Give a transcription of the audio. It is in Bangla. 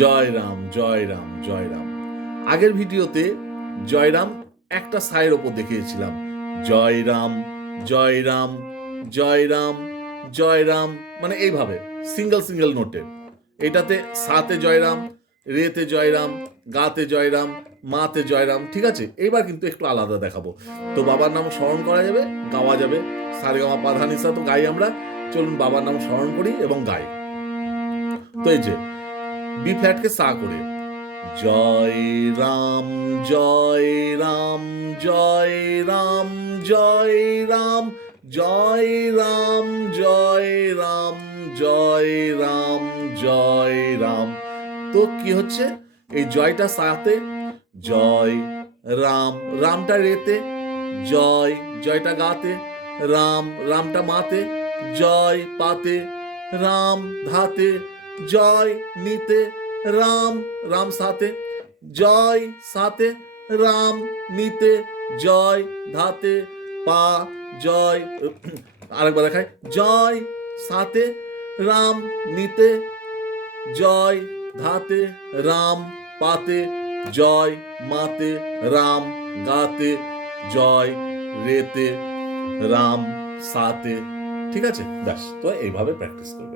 জয় রাম জয় রাম জয় রাম। আগের ভিডিওতে জয়রাম একটা সায়ের ওপর দেখিয়েছিলাম। জয় রাম জয় রাম জয় রাম জয় রাম, মানে এইভাবে সিঙ্গেল সিঙ্গেল নোটে। এটাতে সাতে জয়রাম, রেতে জয়রাম, গাতে জয়রাম, মাতে জয়রাম। ঠিক আছে, এবার কিন্তু একটু আলাদা দেখাবো। তো বাবার নাম স্মরণ করা যাবে, গাওয়া যাবে। সারেগামা পাধানিসা তো গাই আমরা, চলুন বাবার নাম স্মরণ করি এবং গাই। তো এই যে বি ফ্ল্যাটকে সা করে, জয় রাম জয় রাম জয় রাম জয় রাম জয় রাম জয় রাম জয় রাম জয় রাম। তো কি হচ্ছে, এই জয়টা সাতে, জয় রাম, রামটা রেতে, জয়, জয়টা গাতে, রাম, রামটা মাতে, জয় পাতে, রাম ধাতে, জয় নিতে, রাম, রাম সাতে, জয় সাতে, রাম নিতে, জয় ধাতে, পা, জয়, আরেকবার দেখায়, জয় সাতে, রাম নিতে, জয় ধাতে, রাম পাতে, জয় মাতে, রাম গাতে, জয় রেতে, রাম সাতে। ঠিক আছে, ব্যাস। তো এইভাবে প্র্যাকটিস করুন।